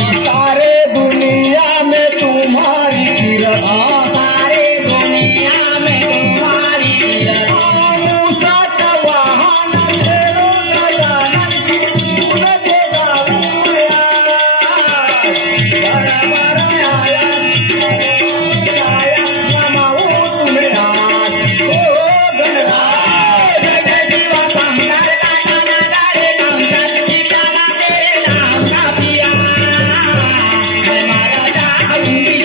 सारे दुनिया में तुम्हारी किरण सारे दुनिया में तुम्हारी किरण मूसक वाहन तेरो गजानन गुण गाऊया बराबर आया नमाऊ तुम्हें आज ओ गणराज जय जय शिवा शंकर का गाना गारे कंकर ठिकाना तेरे नाम का पिया मैं मारा जाऊंगी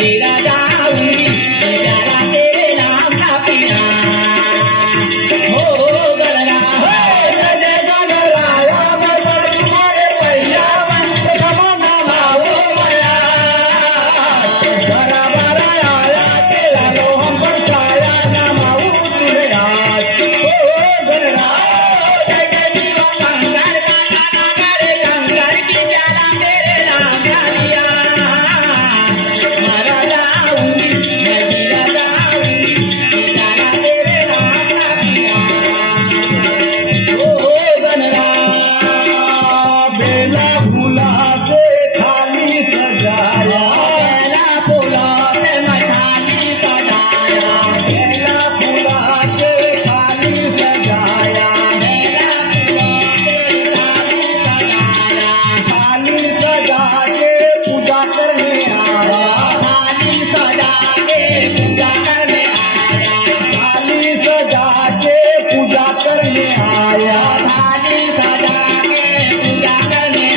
गिरा जाऊंगी प्यारा तेरे नाम का पिया हो गणराज जय जय गणराया मैं तुम्हारे पैया नमाऊ मया बराबर आया तेरा लो हम बरसाया नमाऊ तुम्हें आज ओ गणराज जय जय शिवा शंकर का गाना गारे कंकर की प्यारा तेरे नाम का पिया मारा जाऊंगी मैं गिरा जाऊंगी प्यारा तेरे नाम का पिया हो गणराज बेला फूला से थाली सजाया बेला फूलों से मछाली सजाया बेला फूला से थाली सजाया बेला फूलों से थाली सजाया थाली सजा के पूजा करने आया थाली सजा के पूजा करने आया थाली सजा के पूजा करने आया थाली सजा के पूजा करने आया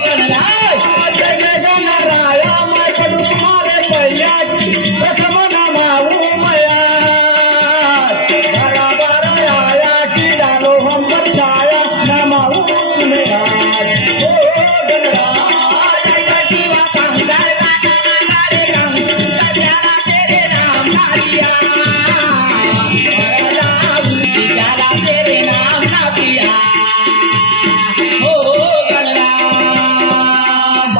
जय जय गणराया मैं करूँ तुम्हारे पैया प्रथम नमाऊ मया बराबर आया कि डालो हम बचाया नमाऊ तुम्हें आज ओ गणराज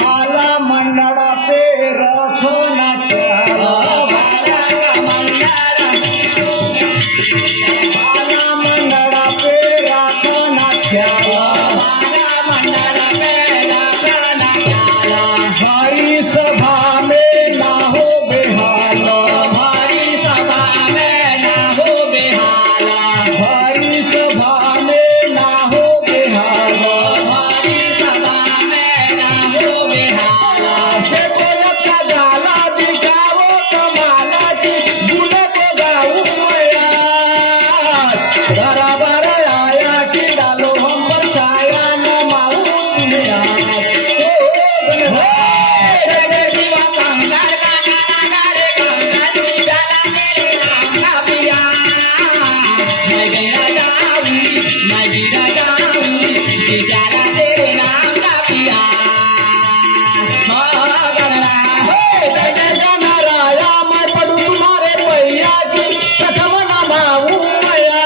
बाला मंडला पे रखो न प्यारा बाला मंडला पे रखो न प्यारा हरी सभा में ना हो बेहाला हरी सभा में ना हो बेहाला से बोलत का गाला दिखाओ कमाला जी गुण को गाऊ मया बराबर आया कि डालो हम बरसाया नमाऊ तुम्हें आज ओ गणराज जय जय गणराया मैं पढ़ू तुम्हारे पैया जी प्रथम नमाऊ मया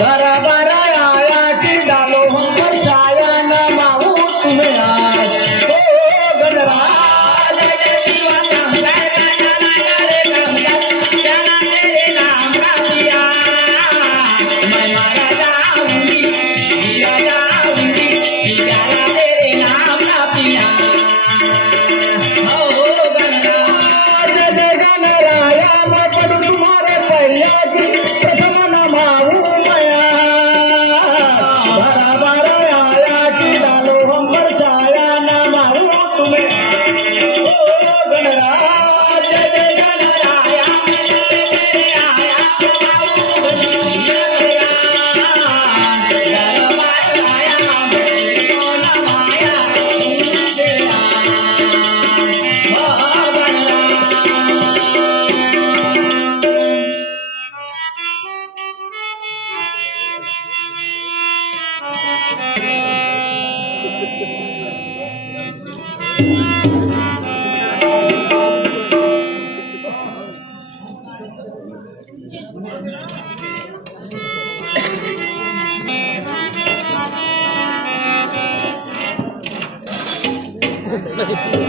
बराबर आया कि डालो हम बरसाया नमाऊ तुम्हें आज ओ गणराज जय जय गणराया मैं पढ़ू तुम्हारे पैया जी प्रथम नमाऊ मया बराबर आया कि डालो हम बरसाया होतं लगेच